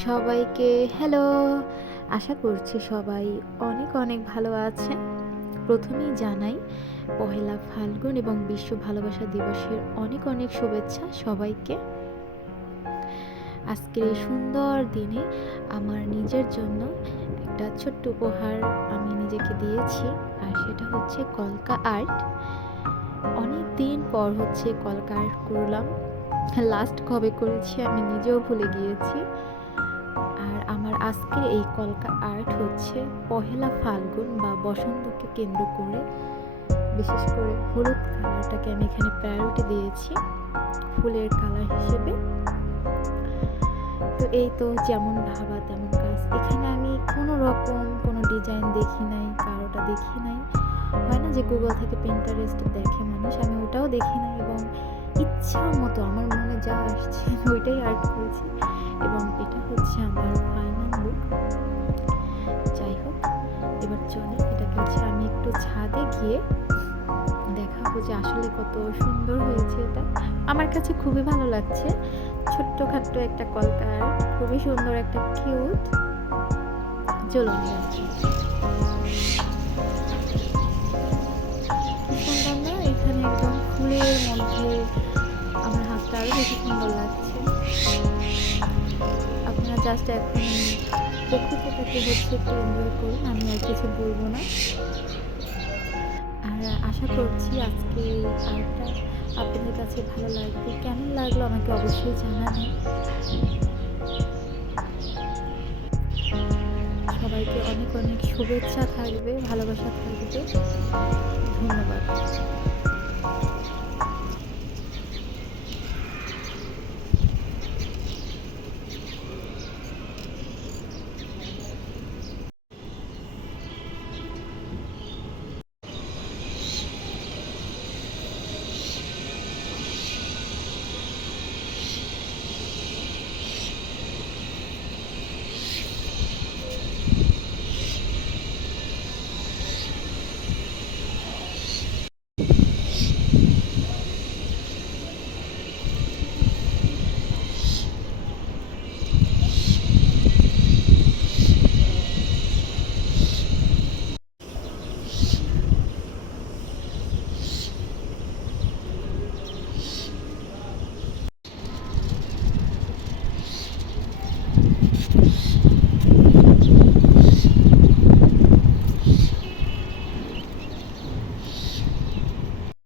সবাইকে হ্যালো। আশা করছি সবাই অনেক অনেক ভালো আছেন। প্রথমেই জানাই পহেলা ফাল্গুন এবং বিশ্ব ভালোবাসা দিবসের অনেক অনেক শুভেচ্ছা সবাইকে। আজকের এই সুন্দর দিনে আমার নিজের জন্য একটা ছোট্ট উপহার আমি নিজেকে দিয়েছি, আর সেটা হচ্ছে কলকা আর্ট। অনেক দিন পর হচ্ছে কলকা আর্ট করলাম। লাস্ট কবে করেছি আমি নিজেও ভুলে গিয়েছি। আর আমার আজকের এই কলকা আর্ট হচ্ছে পহেলা ফাল্গুন বা বসন্তকে কেন্দ্র করে, বিশেষ করে হলুদ কালারটাকে আমি এখানে প্রায়োরিটি দিয়েছি ফুলের কালার হিসেবে। তো এই তো, যেমন ভাবা তেমন কাজ। এখানে আমি কোনো রকম কোনো ডিজাইন দেখি নাই, কারোটা দেখি নাই। হয় না যে গুগল থেকে পিন্টারেস্ট দেখে মানুষ, আমি ওটাও দেখি নাই, এবং ইচ্ছা মতো আমার মনে যা আসছে ওইটাই আর্ট করেছি। এবং এটা হচ্ছে আমার ফাইনাল লুক। যাই হোক, এবার চলে এটাকে হচ্ছে আমি একটু ছাদে গিয়ে দেখাবো যে আসলে কত সুন্দর হয়েছে। এটা আমার কাছে খুবই ভালো লাগছে। ছোট্টখাট্ট একটা কলকা আর্ট, খুবই সুন্দর একটা কিউট। চলুন সুন্দর না? এখানে একদম ফুলের মধ্যে আমার হাতটা আরো বেশি সুন্দর লাগছে। আপনারা জাস্ট এখন প্রকৃতিটাকে হচ্ছে একটু এনজয় করুন, আমি আর কিছু বলবো না। আর আশা করছি আজকে এই আর্টটা আপনাদের কাছে ভালো লাগবে। কেমন লাগলো আমাকে অবশ্যই জানাবেন। সবাইকে অনেক অনেক শুভেচ্ছা থাকবে, ভালোবাসা থাকবে। ধন্যবাদ।